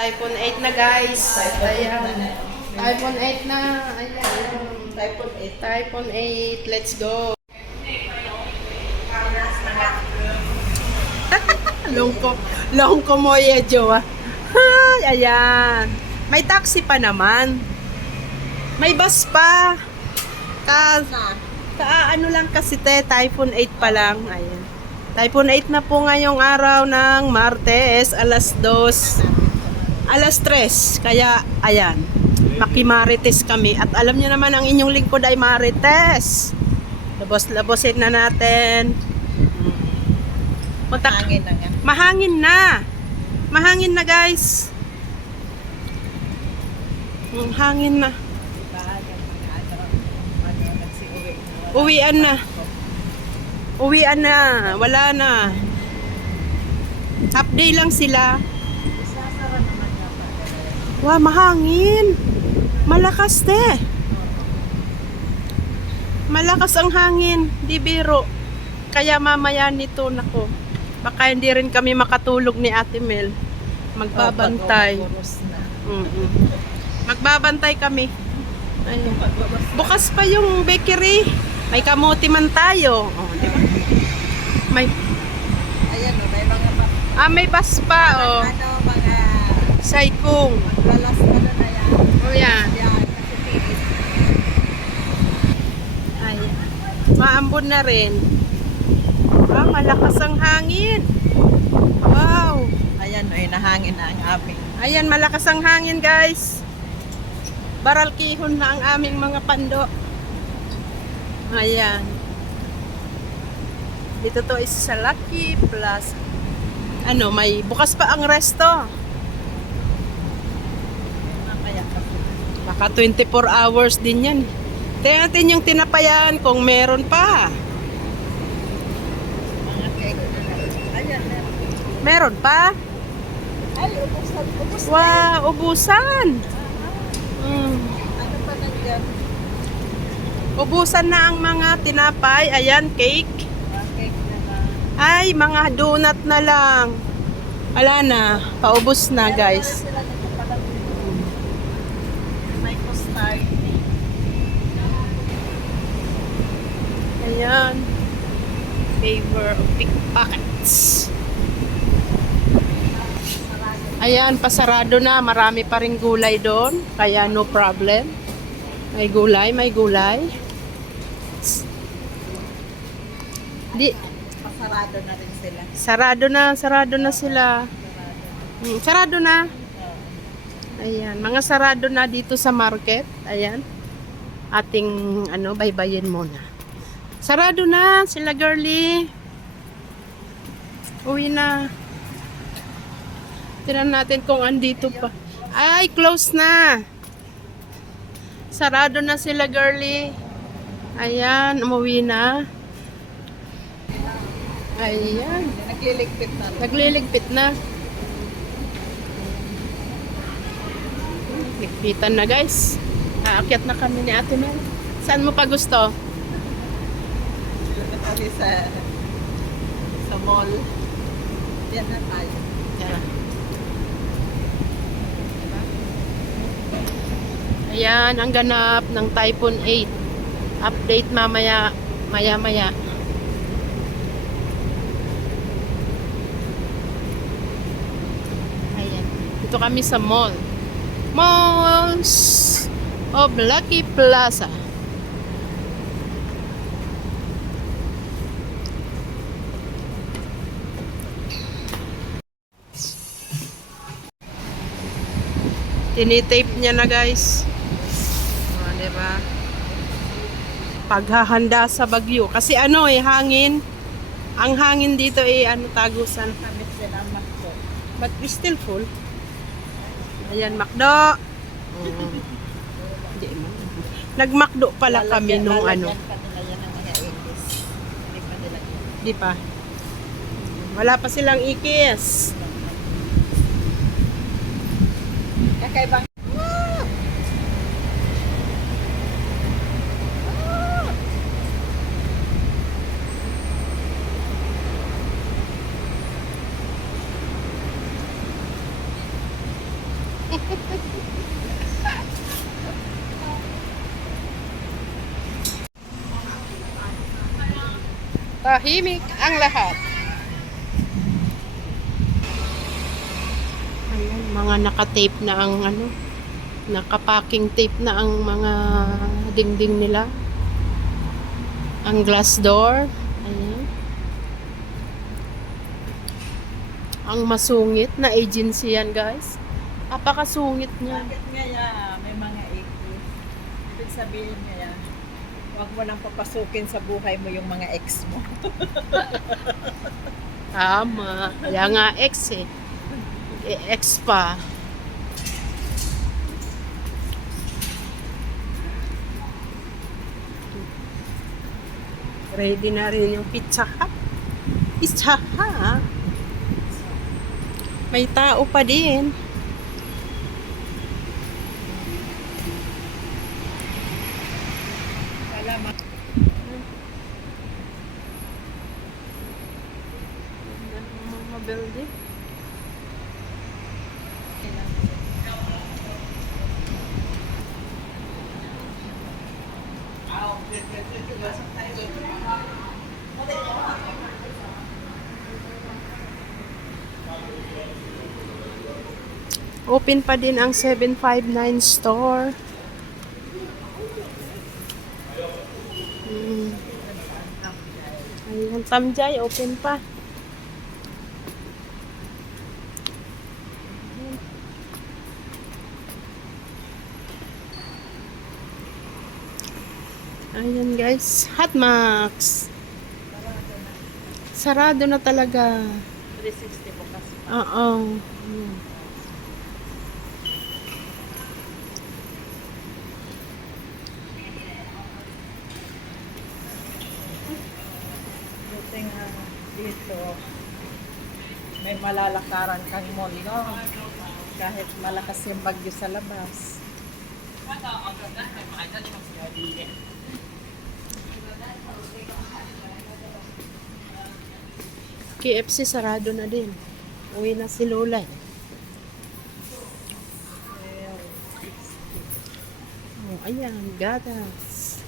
Typhoon 8 na guys. Ayan. Typhoon 8 na. Ayan. Typhoon 8. Typhoon 8. Let's go. Longko mo ye, Jowa. Ayan. May taxi pa naman. May bus pa. Ano lang kasi Typhoon 8 pa lang. Ayan. Typhoon 8 na po ngayong araw ng Martes, alas 2. Alas 3. Kaya, ayan. Makimarites kami. At alam niyo naman, ang inyong lingkod ay Marites. Labos-labosin na natin. Mahangin na nga. Mahangin na. Mahangin na, guys. Hangin na. Uwian na. Uwian na. Wala na. Half day lang sila. Wow, mahangin. Malakas Malakas ang hangin. Di biro. Kaya mamaya nito, nako. Baka hindi rin kami makatulog ni Ate Mel. Magbabantay. Magbabantay kami. Ayun. Bukas pa yung bakery. May kamote man tayo. Oh, di ba? Ayan o, may mga may bus pa, oh. mga Saikong. lalas na yan. Oh, yan. Yan, kasi pilit. Ayan. Maambon na rin. Malakas ang hangin. Wow. Ayan o, nahangin na ang aming. Ayan, malakas ang hangin, guys. Baralkihon na ang aming mga pando. Ayan. Dito to is sa Lucky Plaza. Ano, may bukas pa ang resto. Kaya kasi. Baka 24 hours din yan. Tingnan natin yung tinapayan kung meron pa. Mga cake na lang. Ayan, Meron pa? ay, ubusan. Wow, ubusan. Ano pa nandiyan? Ubusan na ang mga tinapay. Ayan, cake. Mga cake na lang. Ay, mga donut na lang. Wala na. Paubos na, guys. Sila nito pala. May custard. Ayan. Favor of pickpockets. Ayan, pasarado na. Marami pa rin gulay doon. Kaya no problem. May gulay, may gulay. Di, Pasarado na rin sila. sarado na sila. Sarado na. Ayan, mga sarado na dito sa market. Ayan. Ating, baybayin muna. Sarado na sila, girly. Uwi na. Tignan natin kung andito pa. Ay, close na. Sarado na sila, girly. Ayan, umuwi na. Ayan. Nagliligpit na rin. Nagliligpit na. Ligpitan na, guys. Aakyat na kami ni Ate Mel. Saan mo pa gusto? Kasi sa mall. Yan na tayo. Yan. Ayan, ang ganap ng Typhoon 8. Update maya. Ayan. Dito kami sa mall. Malls of Lucky Plaza. Tinitape niya na, guys. Diba? Paghahanda sa bagyo. Kasi hangin. Ang hangin dito tagusan. Kami sila makdo. But we still full. Ayan, McDo. Nagmakdo pala kami nung Lalagyan pa nila yan ng mga ikis. Hindi pa nila. Di pa. Wala pa silang ikis. Kakaibang Tahimik ang lahat. Ayan, mga naka-tape na ang ano, naka-packing tape na ang mga dingding nila. Ang glass door. Ayan. Ang masungit na agency yan, guys. Apakasungit niya. Bakit nga may mga ex? Ibig sabihin niya huwag mo nang papasukin sa buhay mo yung mga ex mo. Tama. Kaya nga ex eh. Ex pa. Ready na rin yung Pizza Hut. Pizza Hut. May tao pa din. Salamat. Mga building. Open pa din ang 759 store. Ayan, Tamjay, open pa. Ayan guys, Hotmax. Sarado na talaga. 360 bukas. Oo. Ayan. Buti nga dito, may malalakaran kang mall, no? Kahit malakas yung bagyo sa labas. KFC sarado na din. Uwi na si Lola. Oh, ayan, gatas.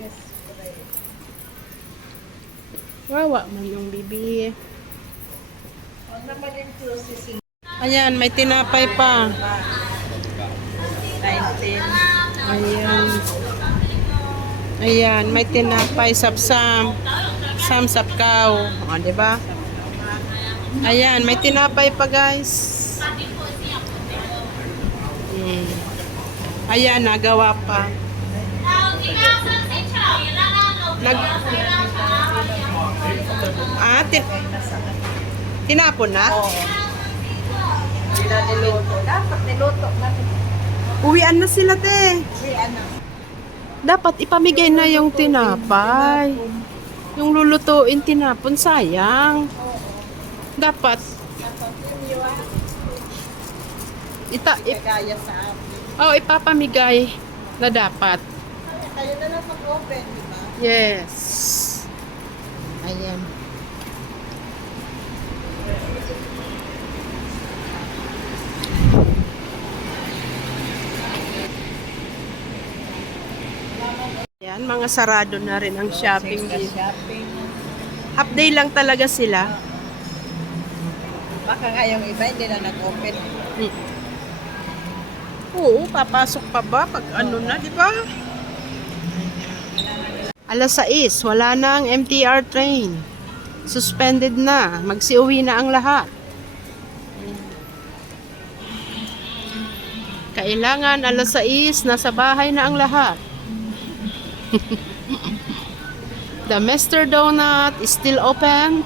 Yes, Wawa man yung bibi. huwag naman yung processing. Ayan, may tinapay pa. 19. Ayan. Ayan, may tinapay, sapsam. Sapkaw. O, diba? Ayan, may tinapay pa, guys. Ayan, nagawa pa. Tinapon na? Oo. Hindi na niluto. Dapat niluto na. Uwian na sila, te. Kasi ano, Dapat ipamigay na yung tinapay. Yung lulutuin tinapon, sayang. Dapat kagaya sa amin. oh, ipapamigay na dapat. Kayo na lang mag-open, di ba? Yes. Ayan. Ayan, mga sarado na rin ang shopping dito. Shopping. Half day lang talaga sila. Baka nga yung iba hindi na nag-open. Oo, papasok pa ba pag ano na, di ba? Alas 6, wala na ang MTR train. Suspended na. Magsiuwi na ang lahat. Kailangan alas 6, nasa bahay na ang lahat. The Mr. Donut is still open,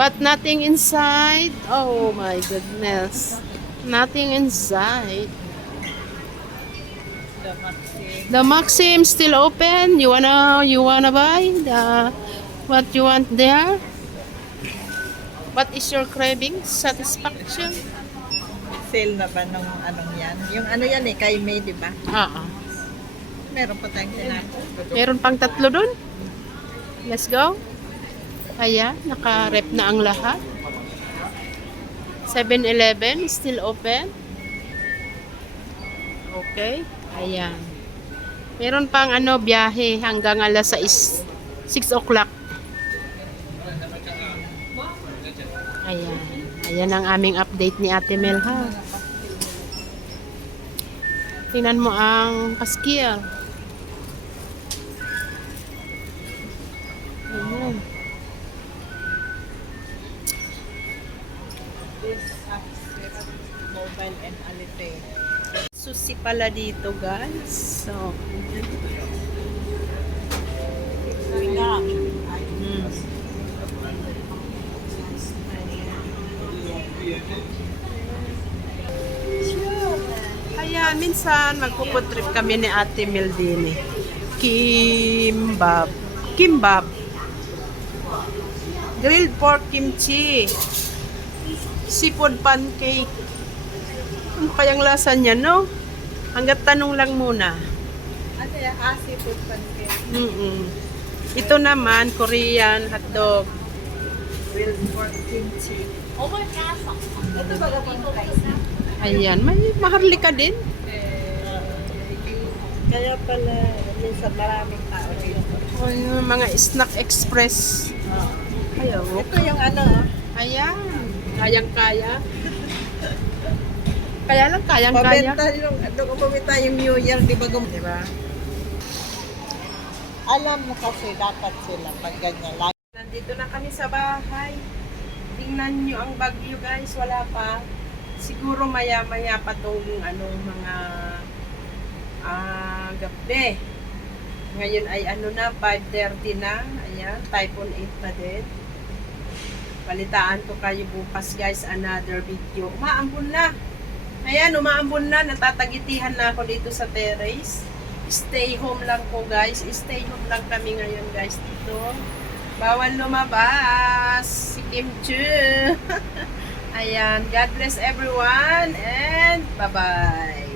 but nothing inside. Oh my goodness. Nothing inside. The Maxim still open. You wanna buy the what you want there? What is your craving? Satisfaction? Sale na ba nung anong yan? Yung ano yan eh, kay May, di ba? Oo. Meron pa tayong tinapos. Meron pang 3 dun. Let's go. Kaya, naka-rep na ang lahat. 7-Eleven still open. Okay. Ayan. Meron pang biyahe hanggang alas 6 o'clock. Ayan. Ayan ang aming update ni Ate Mel, ha. Tingnan mo ang paskil. Ayan. This access mobile and alite. Susi pala dito, guys. So, Ayan, minsan magpuputrip kami ni Ate Mel din eh. Kimbap. Kimbap. Grilled pork kimchi. Seafood pancake. Ano kayang lasa niya, no? Hanggat tanong lang muna. Ano yan? Seafood pancake. Ito naman, Korean hotdog. Grilled pork kimchi. Ito ba kapag kaisa? Ayan, may maharlika din. Kaya pala, minsan maraming tao dito. Ay, mga snack express. Ayaw. Ito yung ano, Ayan. Kayang-kaya. Kaya lang, kayang-kaya. pabenta yung, doon ko pabenta yung New Year, di ba? Diba? Alam mo kasi dapat sila pag ganyan. Nandito na kami sa bahay. Tingnan nyo ang bagyo, guys. Wala pa. Siguro maya-maya pa tong mga gabi. Ngayon ay na, 5:30 na. Ayan, Typhoon 8 pa din. Balitaan ko kayo bukas, guys, another video. Umaambon na. Ayan, umaambon na. Natatagitihan na ako dito sa terrace. Stay home lang po, guys. Stay home lang kami ngayon, guys, dito. Bawal lumabas. Si Kim Chu. Ayan, God bless everyone and bye-bye.